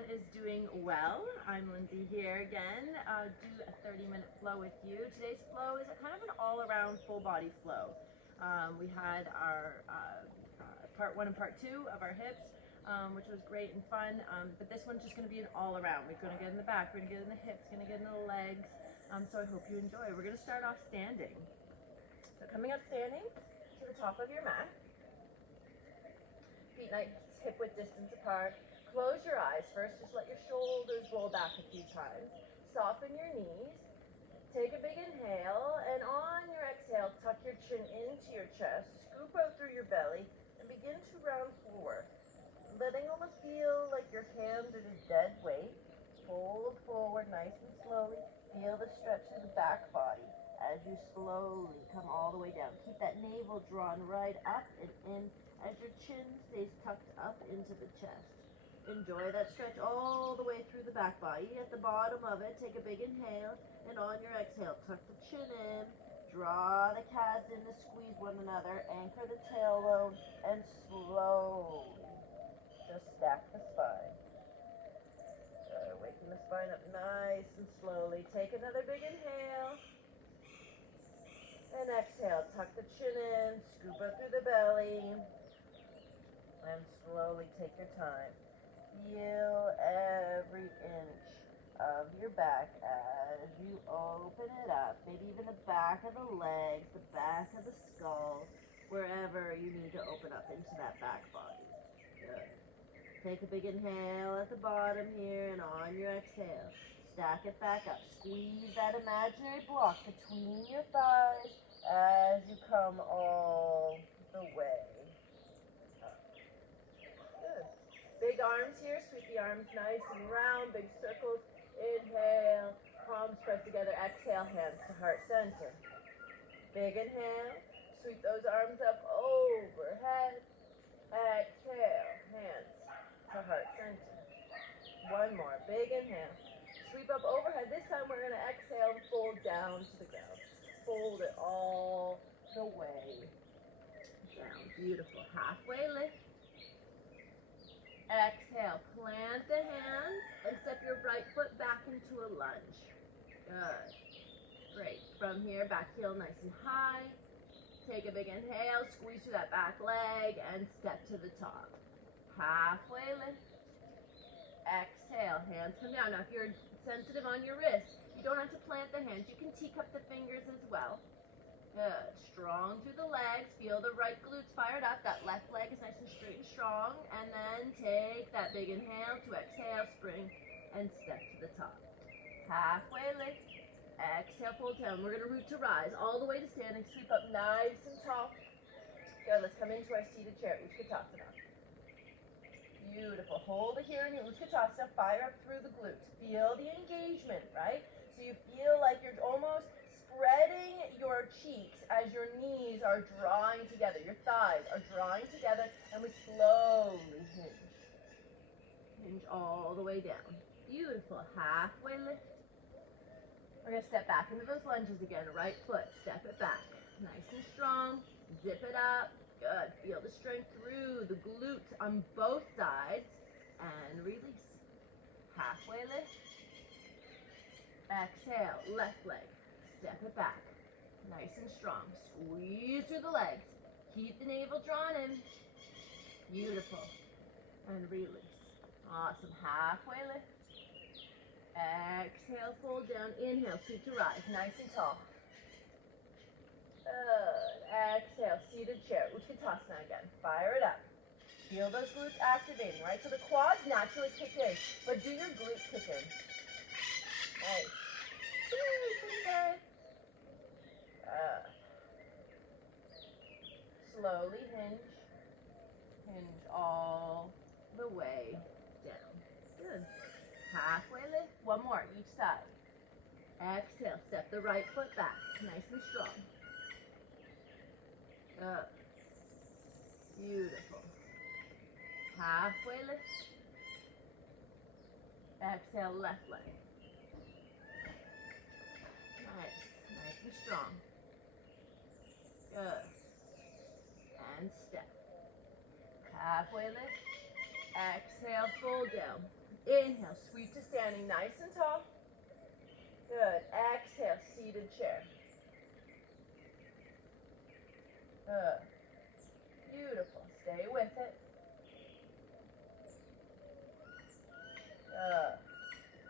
everyone is doing well. I'm Lindsay here again. Do a 30-minute flow with you. Today's flow is a kind of an all-around full body flow. We had our part one and part two of our hips, which was great and fun. But this one's just going to be an all-around. We're going to get in the back, we're going to get in the hips, going to get in the legs. So I hope you enjoy. We're going to start off standing. So coming up standing to the top of your mat. Feet nice hip width distance apart. Close your eyes first, just let your shoulders roll back a few times. Soften your knees. Take a big inhale, and on your exhale, tuck your chin into your chest, scoop out through your belly, and begin to round forward. Letting almost feel like your hands are a dead weight. Fold forward nice and slowly. Feel the stretch of the back body as you slowly come all the way down. Keep that navel drawn right up and in as your chin stays tucked up into the chest. Enjoy that stretch all the way through the back body. At the bottom of it, take a big inhale, and on your exhale, tuck the chin in, draw the calves in to squeeze one another, anchor the tailbone, and slowly just stack the spine. Waking the spine up nice and slowly. Take another big inhale. And exhale, tuck the chin in, scoop up through the belly, and slowly take your time. Feel every inch of your back as you open it up. Maybe even the back of the legs, the back of the skull, wherever you need to open up into that back body. Good. Take a big inhale at the bottom here, and on your exhale, stack it back up. Squeeze that imaginary block between your thighs as you come all the way up. Good. Big arms here. Sweep the arms nice and round, big circles. Inhale, palms press together. Exhale, hands to heart center. Big inhale. Sweep those arms up overhead. Exhale, hands to heart center. One more. Big inhale. Sweep up overhead. This time we're going to exhale and fold down to the ground. Fold it all the way down. Beautiful. Halfway lift. Exhale. Plant the hands and step your right foot back into a lunge. Good. Great. From here, back heel nice and high. Take a big inhale. Squeeze through that back leg and step to the top. Halfway lift. Exhale, hands come down. Now if you're sensitive on your wrist, you don't have to plant the hands. You can teacup the fingers as well. Good. Strong through the legs. Feel the right glutes fired up. That left leg is nice and straight and strong. And then take that big inhale to exhale, spring, and step to the top. Halfway lift. Exhale, fold down. We're going to root to rise all the way to standing. Sweep up nice and tall. Good. Let's come into our seated chair, Utkatasana. Beautiful. Hold it here in your Utkatasana. Fire up through the glutes. Feel the engagement, right? So you feel like you're almost spreading your cheeks as your knees are drawing together. Your thighs are drawing together, and we slowly hinge. Hinge all the way down. Beautiful. Halfway lift. We're going to step back into those lunges again. Right foot. Step it back. Nice and strong. Zip it up. Good. Feel the strength through the glutes on both sides. And release. Halfway lift. Exhale. Left leg. Step it back. Nice and strong. Squeeze through the legs. Keep the navel drawn in. Beautiful. And release. Awesome. Halfway lift. Exhale. Fold down. Inhale. Sweep to rise. Nice and tall. Good. Exhale, seated chair, Utkatasana again. Fire it up. Feel those glutes activating, right? So the quads naturally kick in, but do your glutes kick in. Nice. Pretty good. Slowly hinge. Hinge all the way down. Good. Halfway lift. One more, each side. Exhale, step the right foot back. Nice and strong. Good. Beautiful. Halfway lift. Exhale, left leg. Nice. Nice and strong. Good. And step. Halfway lift. Exhale, fold down. Inhale, sweep to standing, nice and tall. Good. Exhale, seated chair. Good. Beautiful. Stay with it. Good.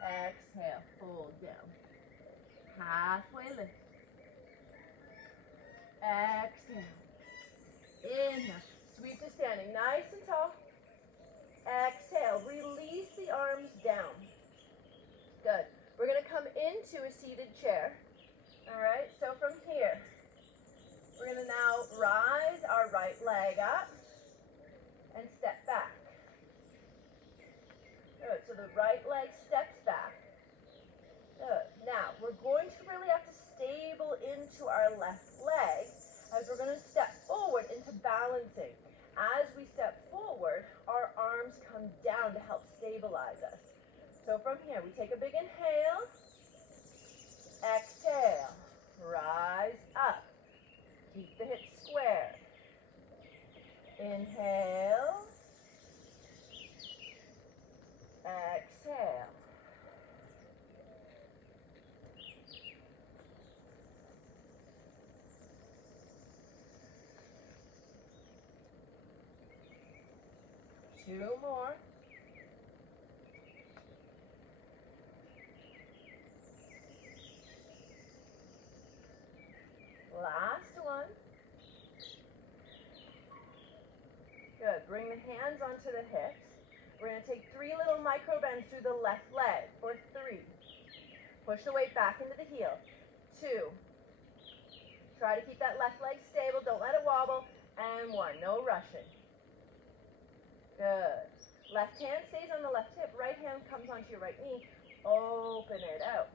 Exhale, fold down. Halfway lift. Exhale. Inhale, sweep to standing, nice and tall. Exhale, release the arms down. Good. We're going to come into a seated chair. All right, so from here, we're going to now rise our right leg up and step back. Good, so the right leg steps back. Good. Now, we're going to really have to stable into our left leg as we're going to step forward into balancing. As we step forward, our arms come down to help stabilize us. So from here, we take a big inhale, exhale, rise up, keep the hips square. Inhale, exhale. Two more. Last one. Good. Bring the hands onto the hips. We're going to take 3 little micro bends through the left leg for 3. Push the weight back into the heel. 2. Try to keep that left leg stable. Don't let it wobble. And 1. No rushing. Good. Left hand stays on the left hip. Right hand comes onto your right knee. Open it out.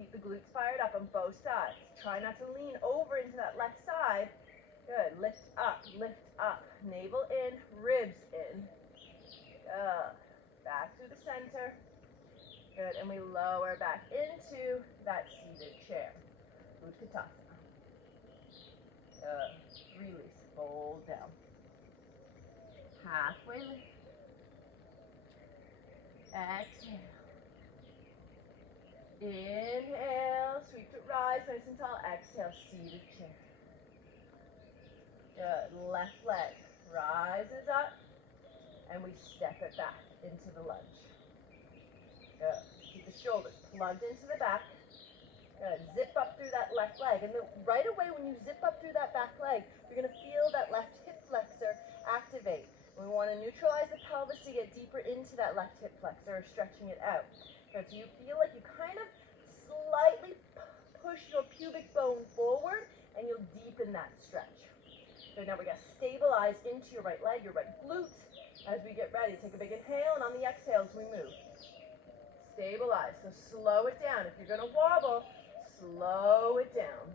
Keep the glutes fired up on both sides. Try not to lean over into that left side. Good. Lift up, lift up. Navel in, ribs in. Good. Back through the center. Good. And we lower back into that seated chair. Utkatasana. Good. Release. Fold down. Halfway lift. Exhale. Inhale. Sweep to rise. Nice and tall. Exhale. Seated chair. Good. Left leg rises up, and we step it back into the lunge. Good. Keep the shoulders plugged into the back. Good. Zip up through that left leg. And right away when you zip up through that back leg, you're going to feel that left hip flexor activate. We want to neutralize the pelvis to get deeper into that left hip flexor, stretching it out. Good. So you feel like you kind of slightly push your pubic bone forward, and you'll deepen that stretch. So now we're going to stabilize into your right leg, your right glute. As we get ready, take a big inhale, and on the exhales, we move. Stabilize. So slow it down. If you're going to wobble, slow it down.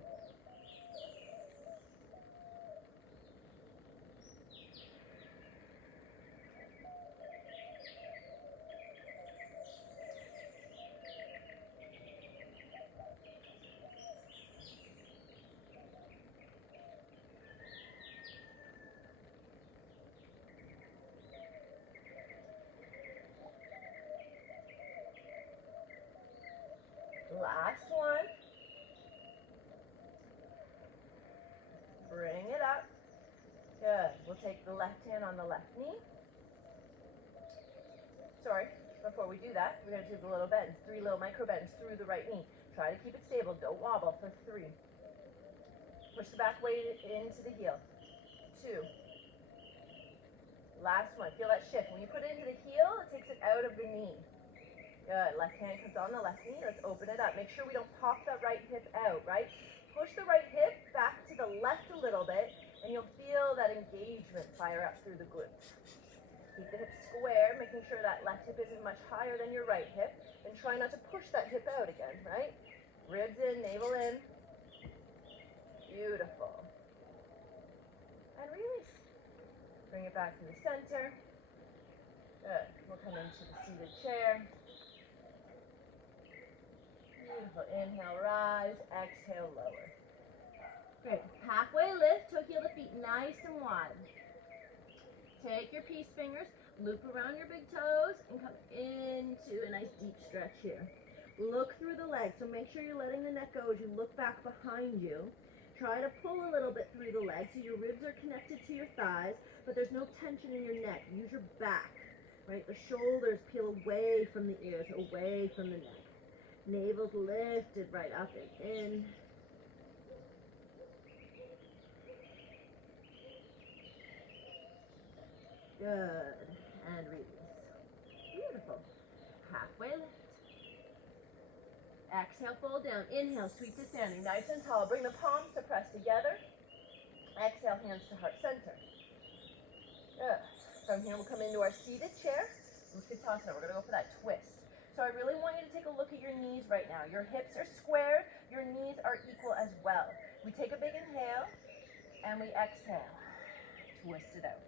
Last one. Bring it up. Good. We'll take the left hand on the left knee. Sorry, before we do that, we're going to do the little bends. 3 little micro bends through the right knee. Try to keep it stable. Don't wobble for 3. Push the back weight into the heel. 2. Last one. Feel that shift. When you put it into the heel, it takes it out of the knee. Good. Left hand comes on the left knee. Let's open it up. Make sure we don't pop that right hip out, right? Push the right hip back to the left a little bit, and you'll feel that engagement fire up through the glutes. Keep the hips square, making sure that left hip isn't much higher than your right hip, and try not to push that hip out again, right? Ribs in, navel in. Beautiful. And release. Bring it back to the center. Good. We'll come into the seated chair. Beautiful. Inhale, rise. Exhale, lower. Great. Halfway lift. Toe heel to feet nice and wide. Take your peace fingers. Loop around your big toes and come into a nice deep stretch here. Look through the legs, so make sure you're letting the neck go as you look back behind you. Try to pull a little bit through the legs so your ribs are connected to your thighs, but there's no tension in your neck. Use your back, right? The shoulders peel away from the ears, away from the neck. Navel's lifted right up and in. Good. And release. Beautiful. Halfway lift. Exhale, fold down. Inhale, sweep to standing, nice and tall. Bring the palms to press together. Exhale, hands to heart center. Good. From here, we'll come into our seated chair. Utkatasana. We're going to go for that twist. So I really want you to take a look at your knees right now. Your hips are squared. Your knees are equal as well. We take a big inhale, and we exhale. Twist it out.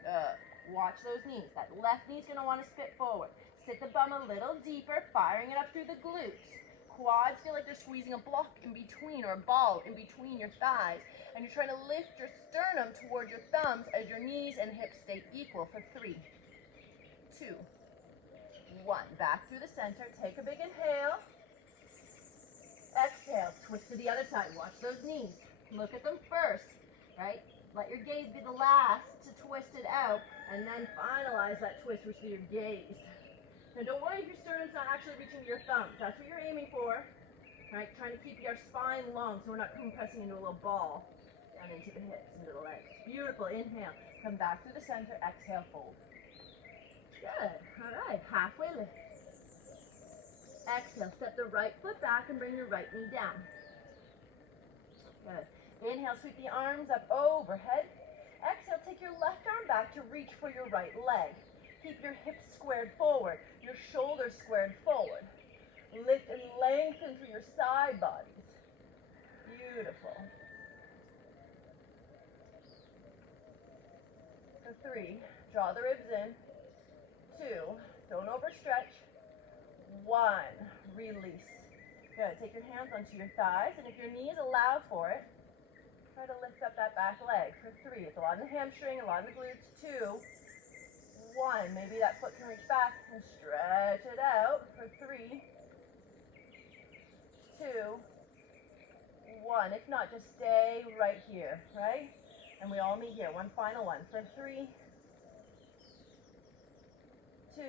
Good. Watch those knees. That left knee's going to want to spit forward. Sit the bum a little deeper, firing it up through the glutes. Quads feel like they're squeezing a block in between or a ball in between your thighs. And you're trying to lift your sternum toward your thumbs as your knees and hips stay equal for 3, 2, 1. Back through the center. Take a big inhale. Exhale. Twist to the other side. Watch those knees. Look at them first, right? Let your gaze be the last to twist it out, and then finalize that twist with your gaze. Now don't worry if your sternum's not actually reaching to your thumbs. That's what you're aiming for, right? Trying to keep your spine long so we're not compressing into a little ball down into the hips, into the legs. Beautiful. Inhale. Come back through the center. Exhale, fold. Good. All right. Halfway lift. Exhale. Step the right foot back and bring your right knee down. Good. Inhale, sweep the arms up overhead. Exhale, take your left arm back to reach for your right leg. Keep your hips squared forward, your shoulders squared forward. Lift and lengthen through your side bodies. Beautiful. For 3, draw the ribs in. 2, don't overstretch. 1, release. Good. Take your hands onto your thighs, and if your knees allow for it, try to lift up that back leg. For 3, it's a lot in the hamstring, a lot in the glutes. 2, 1, maybe that foot can reach back and stretch it out. For 3, 2, 1. If not, just stay right here, right? And we all meet here. One final one. For 3, 2,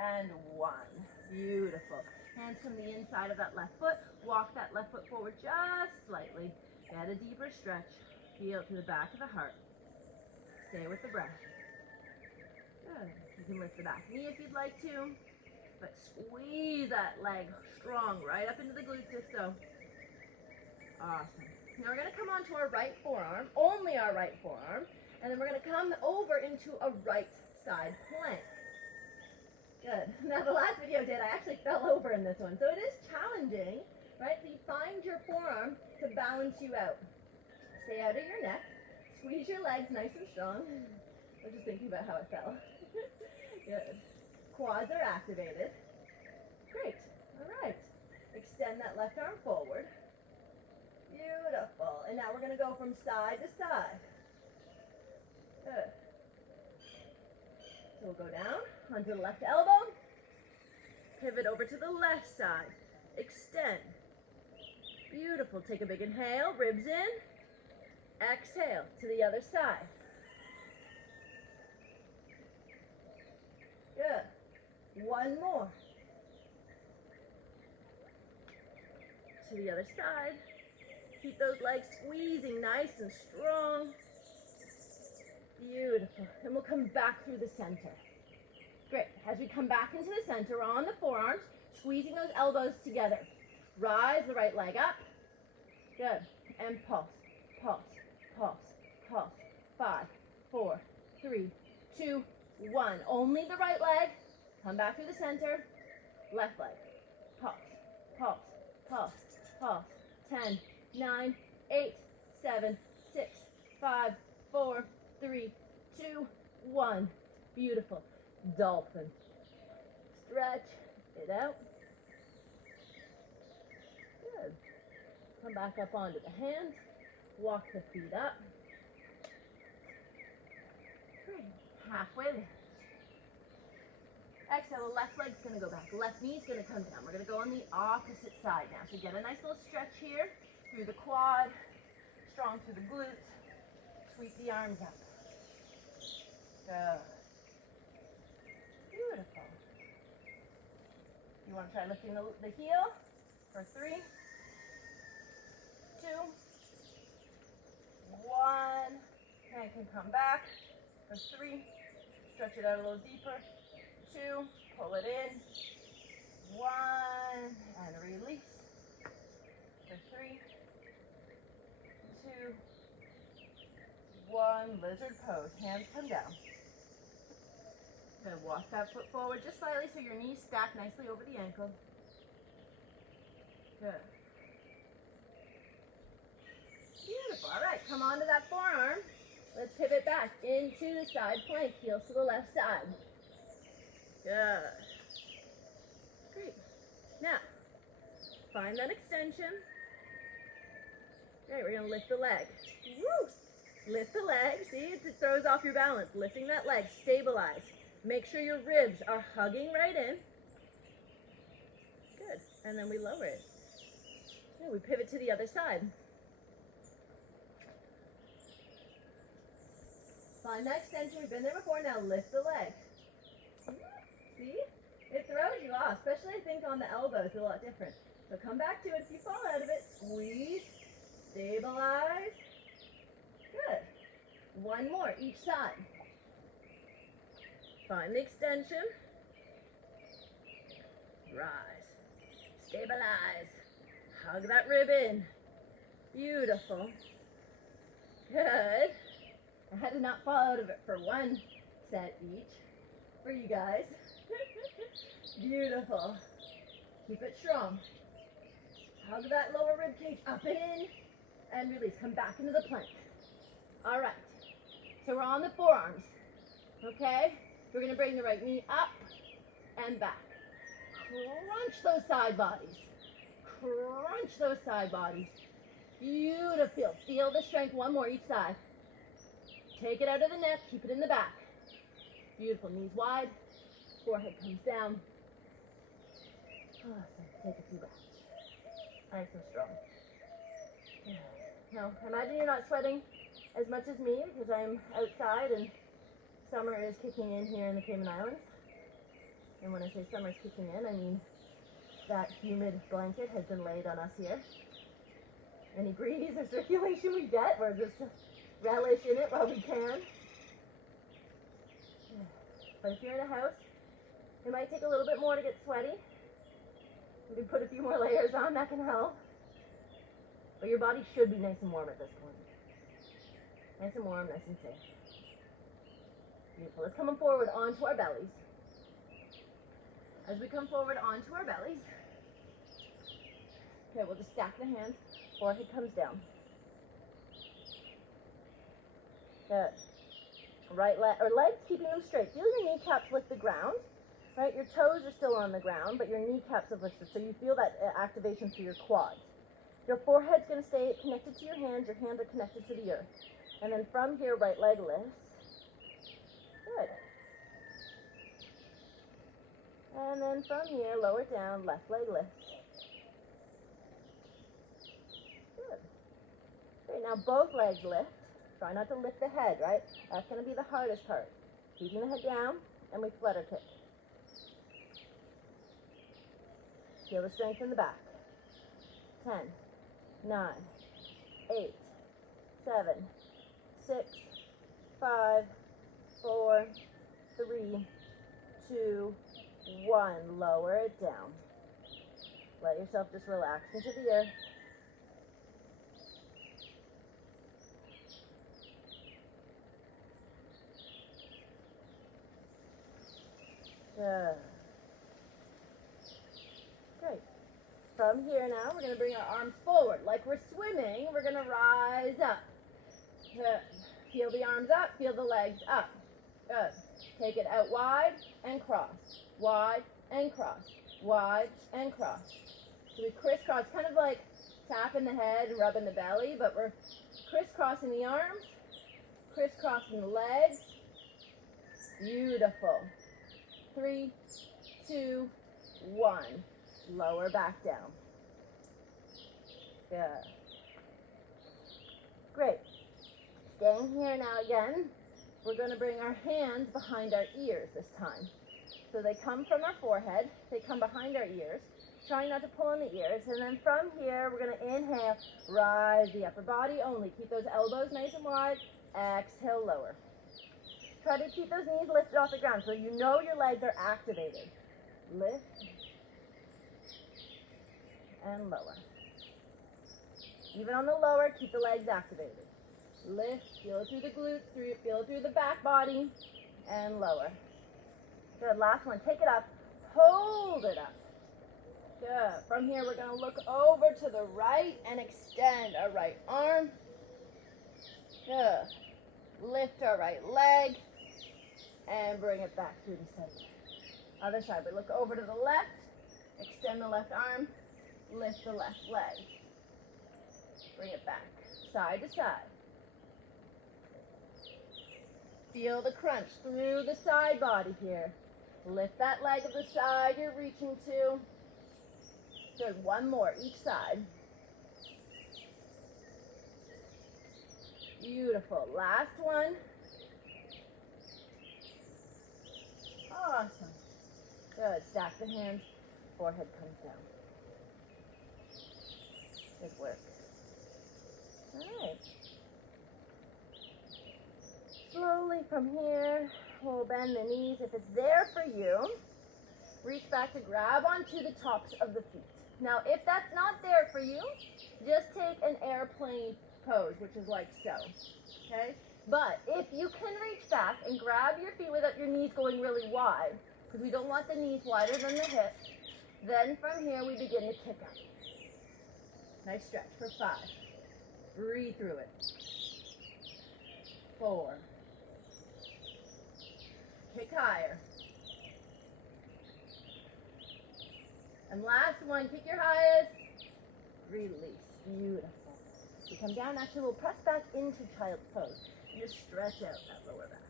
and 1. Beautiful. Hands from the inside of that left foot. Walk that left foot forward just slightly. Get a deeper stretch. Feel to the back of the heart. Stay with the breath. Good. You can lift the back knee if you'd like to, but squeeze that leg strong right up into the glutes if so. Awesome. Now we're going to come onto our right forearm, only our right forearm, and then we're going to come over into a right side plank. Good. Now the last video I did, I actually fell over in this one, so it is challenging, right? So you find your forearm to balance you out. Stay out of your neck. Squeeze your legs nice and strong. I was just thinking about how I fell. Good. Quads are activated. Great. All right. Extend that left arm forward. Beautiful. And now we're going to go from side to side. Good. So we'll go down onto the left elbow. Pivot over to the left side. Extend. Beautiful. Take a big inhale. Ribs in. Exhale to the other side. Good. One more. To the other side. Keep those legs squeezing nice and strong. Beautiful. And we'll come back through the center. Great. As we come back into the center, we're on the forearms, squeezing those elbows together. Rise the right leg up. Good. And pulse, pulse, pulse, pulse. 5, 4, 3, 2, 1. Only the right leg. Come back through the center. Left leg. Pulse, pulse, pulse, pulse. 10, 9, 8, 7, 6, 5, 4, 3, 2, 1. Beautiful. Dolphin. Stretch it out. Good. Come back up onto the hands. Walk the feet up. halfway there. Exhale, the left leg's gonna go back. Left knee's gonna come down. We're gonna go on the opposite side now. So get a nice little stretch here through the quad, strong through the glutes. Sweep the arms up. Good. Beautiful. You want to try lifting the heel for 3, 2, 1. Hand can come back for 3. Stretch it out a little deeper. 2. Pull it in. 1. And release. For 3, 2, 1. Lizard pose. Hands come down. Gonna walk that foot forward just slightly so your knees stack nicely over the ankle. Good. Beautiful. All right, come onto that forearm. Let's pivot back into the side plank. Heels to the left side. Good. Great. Now, find that extension. Okay, we're gonna lift the leg. Woo! Lift the leg. See, it throws off your balance. Lifting that leg, stabilize. Make sure your ribs are hugging right in. Good. And then we lower it. Okay, we pivot to the other side. Find that extension. We've been there before. Now lift the leg. See? It throws you off, especially I think on the elbow. It's a lot different. So come back to it. If you fall out of it, squeeze, stabilize. Good. One more, each side. Find the extension. Rise. Stabilize. Hug that rib in. Beautiful. Good. I had to not fall out of it for 1 set each for you guys. Beautiful. Keep it strong. Hug that lower rib cage up and in and release. Come back into the plank. All right. So we're on the forearms. Okay? We're going to bring the right knee up and back. Crunch those side bodies. Crunch those side bodies. Beautiful. Feel the strength. One more each side. Take it out of the neck. Keep it in the back. Beautiful. Knees wide. Forehead comes down. Awesome. Take a few breaths. Nice and strong. Now, imagine you're not sweating as much as me because I'm outside and summer is kicking in here in the Cayman Islands. And when I say summer is kicking in, I mean that humid blanket has been laid on us here. Any breeze or circulation we get, we're just relish in it while we can. But if you're in a house, it might take a little bit more to get sweaty. You can put a few more layers on, that can help. But your body should be nice and warm at this point. Nice and warm, nice and safe. Beautiful. Let's come forward onto our bellies. As we come forward onto our bellies, okay, we'll just stack the hands. Forehead comes down. Good. Right leg, or legs, keeping them straight. Feel your kneecaps lift the ground. Right, your toes are still on the ground, but your kneecaps have lifted, so you feel that activation through your quads. Your forehead's going to stay connected to your hands are connected to the earth. And then from here, right leg lifts. Good. And then from here, lower down, left leg lifts. Good. Great, now both legs lift. Try not to lift the head, right? That's going to be the hardest part. Keeping the head down, and we flutter kick. Feel the strength in the back. 10, 9, 8, 7, 6, 5, 4, 3, 2, 1. Lower it down. Let yourself just relax into the earth. Good. Great. From here now, we're going to bring our arms forward. Like we're swimming, we're going to rise up. Good. Feel the arms up, feel the legs up. Good. Take it out wide and cross. Wide and cross. Wide and cross. So we crisscross, kind of like tapping the head and rubbing the belly, but we're crisscrossing the arms, crisscrossing the legs. Beautiful. 3, 2, 1. Lower back down. Good. Great. Staying here now again. We're going to bring our hands behind our ears this time. So they come from our forehead. They come behind our ears. Trying not to pull on the ears. And then from here, we're going to inhale. Rise the upper body only. Keep those elbows nice and wide. Exhale, lower. Try to keep those knees lifted off the ground so you know your legs are activated. Lift and lower. Even on the lower, keep the legs activated. Lift, feel it through the glutes, feel it through the back body, and lower. Good, last one. Take it up, hold it up. Good. From here, we're going to look over to the right and extend our right arm. Good. Lift our right leg and bring it back through the center. Other side, we look over to the left, extend the left arm, lift the left leg. Bring it back, side to side. Feel the crunch through the side body here. Lift that leg of the side you're reaching to. Good, one more, each side. Beautiful, last one. Awesome. Good, stack the hands, forehead comes down. Good work. All right. Slowly from here, we'll bend the knees. If it's there for you, reach back to grab onto the tops of the feet. Now, if that's not there for you, just take an airplane pose, which is like so, okay? But if you can reach back and grab your feet without your knees going really wide, because we don't want the knees wider than the hips, then from here we begin to kick up. Nice stretch for 5. Breathe through it. 4. Kick higher. And last one, kick your highest. Release. Beautiful. We come down, actually we'll press back into child's pose. And just stretch out that lower back.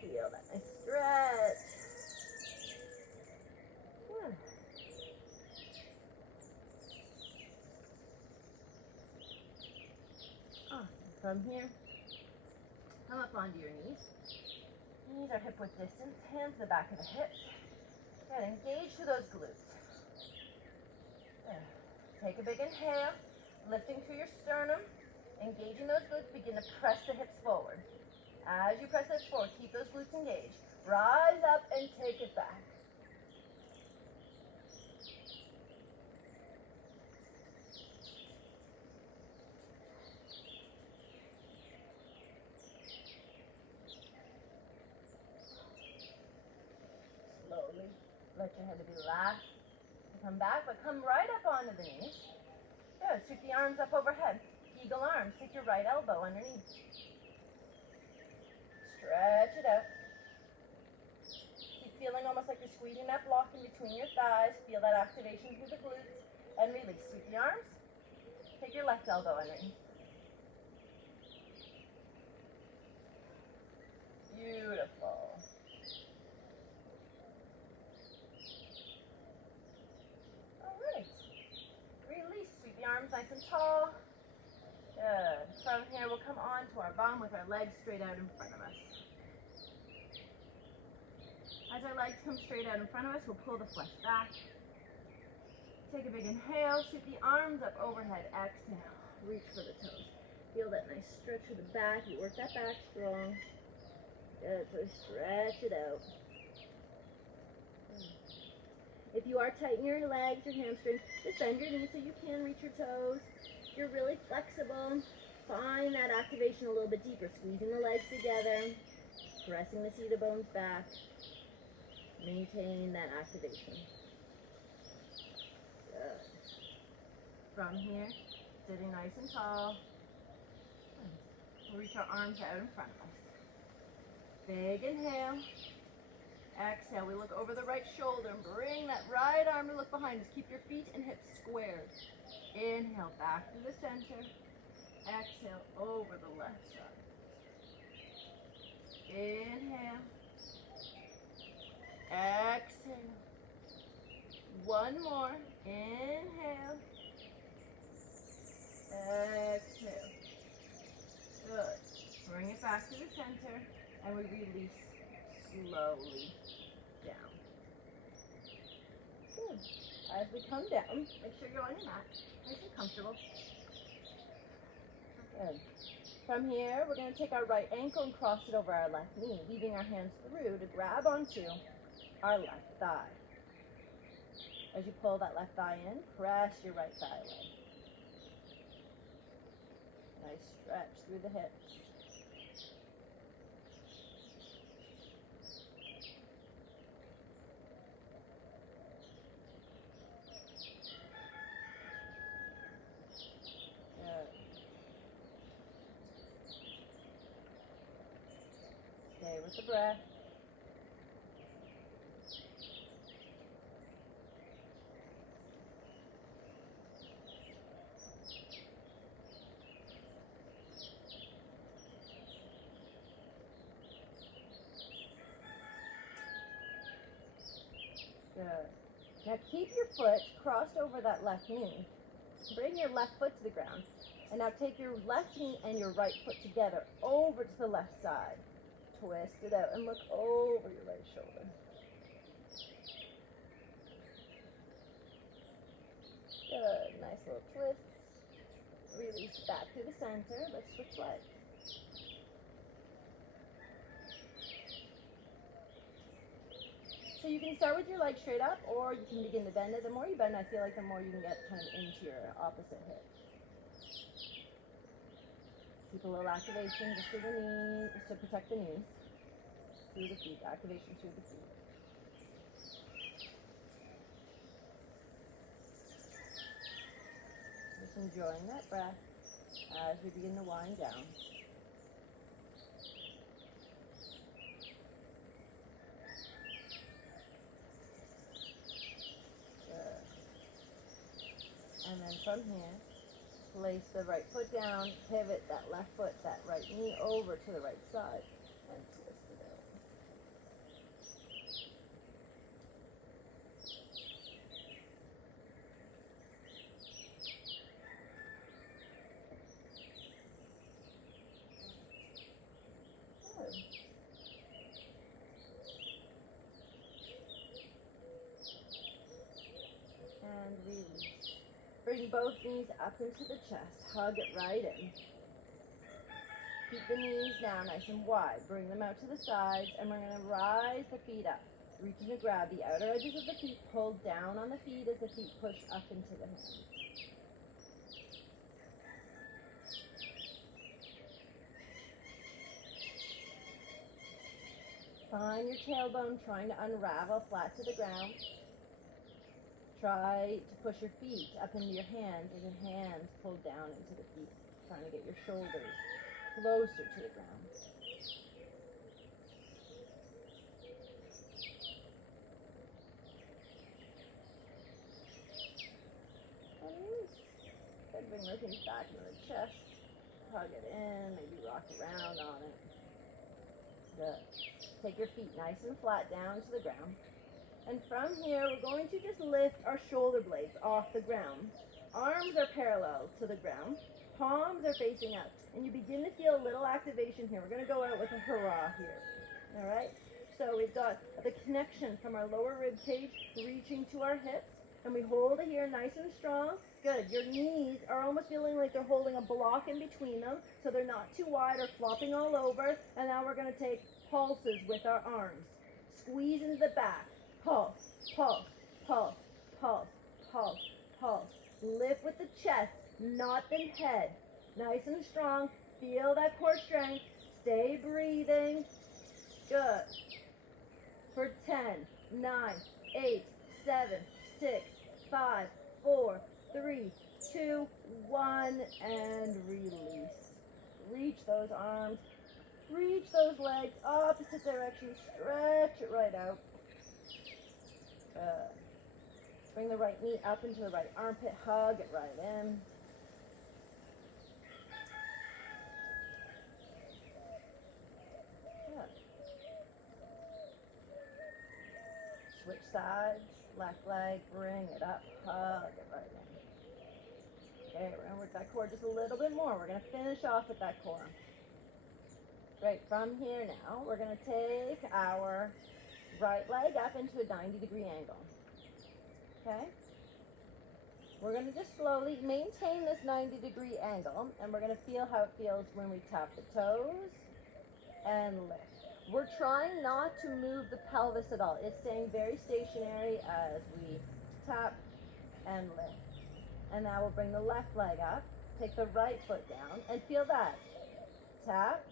Feel that nice stretch. Good. Awesome. From here, come up onto your knees. Knees are hip width distance, hands to the back of the hips. Good, engage through those glutes. There. Take a big inhale, lifting through your sternum, engaging those glutes, begin to press the hips forward. As you press the hips forward, keep those glutes engaged. Rise up and take it back. Slowly, let your head be last. Come back, but come right up onto the knees. Good, sweep the arms up overhead. Eagle arms, take your right elbow underneath. Stretch it out. Keep feeling almost like you're squeezing that block in between your thighs. Feel that activation through the glutes. And release. Sweep the arms. Take your left elbow underneath. Beautiful. Alright. Release. Sweep the arms nice and tall. Good. From here, we'll come on to our bum with our legs straight out in front of us. As our legs come straight out in front of us, we'll pull the flesh back. Take a big inhale, shoot the arms up overhead. Exhale, reach for the toes. Feel that nice stretch of the back. You work that back strong. Good, so stretch it out. If you are tight in your legs, your hamstrings, just bend your knees so you can reach your toes. If you're really flexible, find that activation a little bit deeper. Squeezing the legs together, pressing the seat of bones back. Maintain that activation. Good. From here, sitting nice and tall. We'll reach our arms out in front of us. Big inhale. Exhale, we look over the right shoulder and bring that right arm to look behind us. Keep your feet and hips squared. Inhale, back to the center. Exhale, over the left side. One more. Inhale. Exhale. Good. Bring it back to the center, and we release slowly down. Good. As we come down, make sure you're on your mat, nice and comfortable. Good. From here, we're going to take our right ankle and cross it over our left knee, weaving our hands through to grab onto our left thigh. As you pull that left thigh in, press your right thigh away. Nice stretch through the hips. Good. Stay with the breath. Good. Now keep your foot crossed over that left knee. Bring your left foot to the ground. And now take your left knee and your right foot together over to the left side. Twist it out and look over your right shoulder. Good. Nice little twist. Release back to the center. Let's switch legs. So you can start with your legs straight up, or you can begin to bend it. The more you bend, I feel like the more you can get kind of into your opposite hip. Keep a little activation just through the knees, just to protect the knees. Through the feet, activation through the feet. Just enjoying that breath as we begin to wind down. Good. And then from here, place the right foot down, pivot that left foot, that right knee over to the right side, and twist it out. Good. And release. Bring both knees up into the chest. Hug it right in. Keep the knees down nice and wide. Bring them out to the sides, and we're going to rise the feet up. Reaching to grab the outer edges of the feet. Pull down on the feet as the feet push up into the hands. Find your tailbone trying to unravel flat to the ground. Try to push your feet up into your hands as your hands pull down into the feet. Trying to get your shoulders closer to the ground. And release. Good. Bring those knees back into the chest. Hug it in. Maybe rock around on it. Good. Take your feet nice and flat down to the ground. And from here, we're going to just lift our shoulder blades off the ground. Arms are parallel to the ground. Palms are facing up. And you begin to feel a little activation here. We're going to go out with a hurrah here. All right? So we've got the connection from our lower rib cage reaching to our hips. And we hold it here nice and strong. Good. Your knees are almost feeling like they're holding a block in between them, so they're not too wide or flopping all over. And now we're going to take pulses with our arms. Squeeze into the back. Pulse, pulse, pulse, pulse, pulse, pulse. Lift with the chest, not the head. Nice and strong. Feel that core strength. Stay breathing. Good. For 10, 9, 8, 7, 6, 5, 4, 3, 2, 1, and release. Reach those arms. Reach those legs opposite direction. Stretch it right out. Good. Bring the right knee up into the right armpit. Hug it right in. Good. Switch sides. Left leg, bring it up, hug it right in. Okay, we're gonna work that core just a little bit more. We're gonna finish off with that core. Great, from here now, we're gonna take our right leg up into a 90-degree angle. Okay? We're gonna just slowly maintain this 90-degree angle, and we're gonna feel how it feels when we tap the toes and lift. We're trying not to move the pelvis at all. It's staying very stationary as we tap and lift. And now we'll bring the left leg up, take the right foot down, and feel that. Tap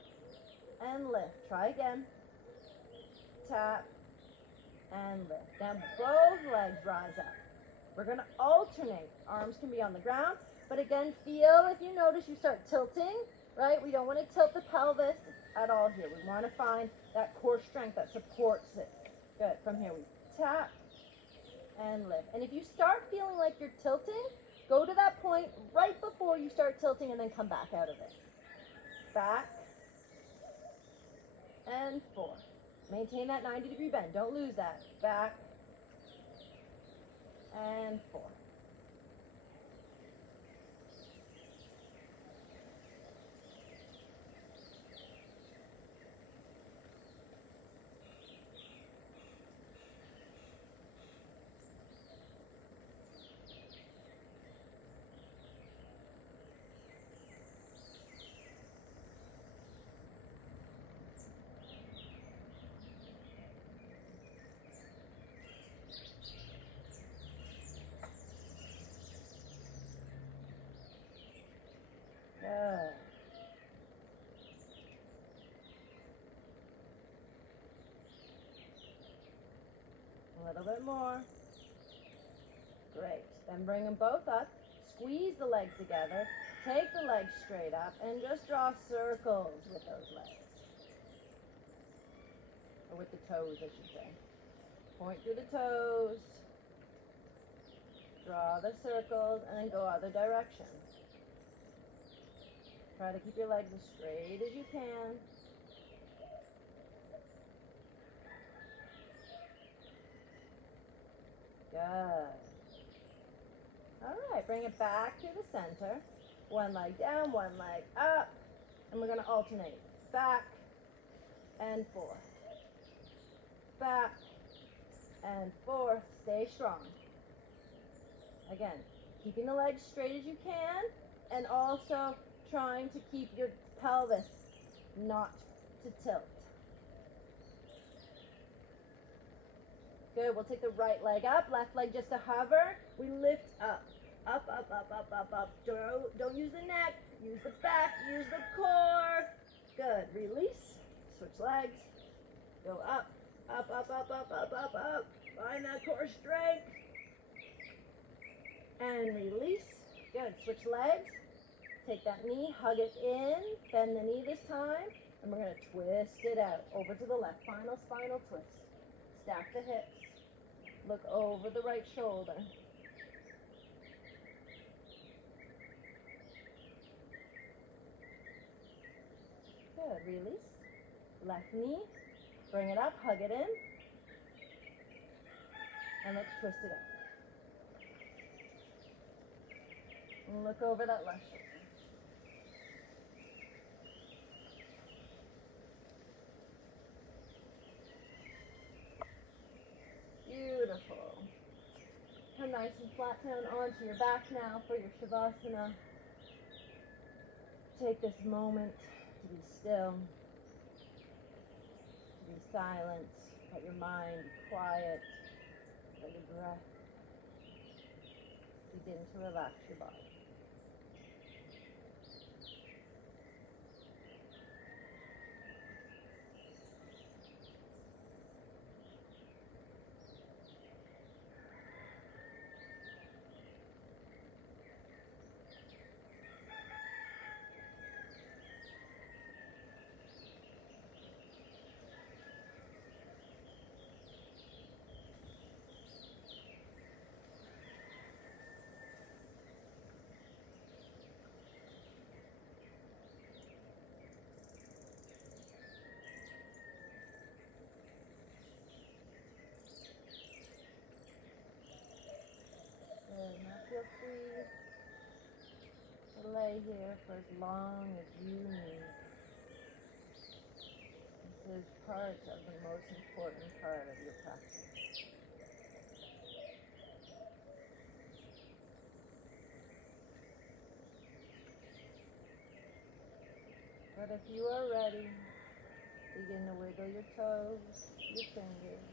and lift. Try again. Tap and lift. Now both legs rise up. We're going to alternate. Arms can be on the ground, but again, feel if you notice you start tilting, right? We don't want to tilt the pelvis at all here. We want to find that core strength that supports it. Good. From here, we tap and lift. And if you start feeling like you're tilting, go to that point right before you start tilting and then come back out of it. Back and forth. Maintain that 90-degree bend. Don't lose that. Back and forth. Good. A little bit more. Great. Then bring them both up. Squeeze the legs together. Take the legs straight up and just draw circles with those legs. Or with the toes, I should say. Point through the toes. Draw the circles and then go other direction. Try to keep your legs as straight as you can. Good. All right, bring it back to the center. One leg down, one leg up. And we're going to alternate. Back and forth. Back and forth. Stay strong. Again, keeping the legs straight as you can, and also trying to keep your pelvis not to tilt. Good, we'll take the right leg up, left leg just to hover. We lift up, up, up, up, up, up, up. Don't use the neck, use the back, use the core. Good, release, switch legs, go up, up, up, up, up, up, up, up. Find that core strength. And release. Good. Switch legs. Take that knee, hug it in, bend the knee this time, and we're going to twist it out over to the left. Final spinal twist. Stack the hips. Look over the right shoulder. Good. Release. Left knee. Bring it up, hug it in, and let's twist it out. And look over that left shoulder. Beautiful. Come nice and flat down onto your back now for your Shavasana. Take this moment to be still, to be silent, let your mind be quiet, let your breath begin to relax your body. stay here for as long as you need. This is part of the most important part of your practice. But if you are ready, begin to wiggle your toes, your fingers.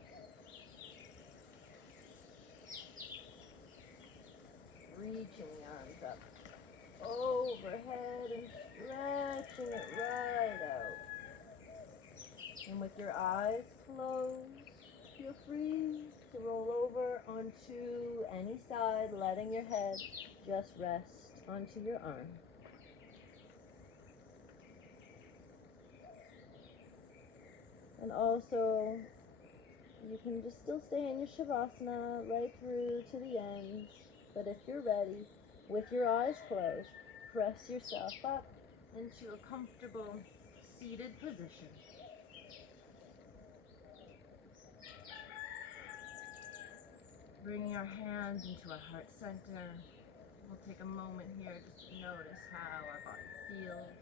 Reaching the arms up overhead and stretching it right out. And with your eyes closed, feel free to roll over onto any side, letting your head just rest onto your arm. And also, you can just still stay in your Shavasana right through to the end. But if you're ready, with your eyes closed, press yourself up into a comfortable seated position. Bringing our hands into our heart center. We'll take a moment here just to notice how our body feels.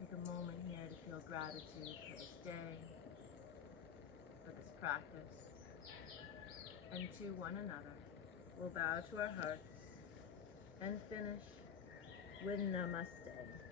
Take a moment here to feel gratitude for this day, for this practice, and to one another. We'll bow to our hearts and finish with Namaste.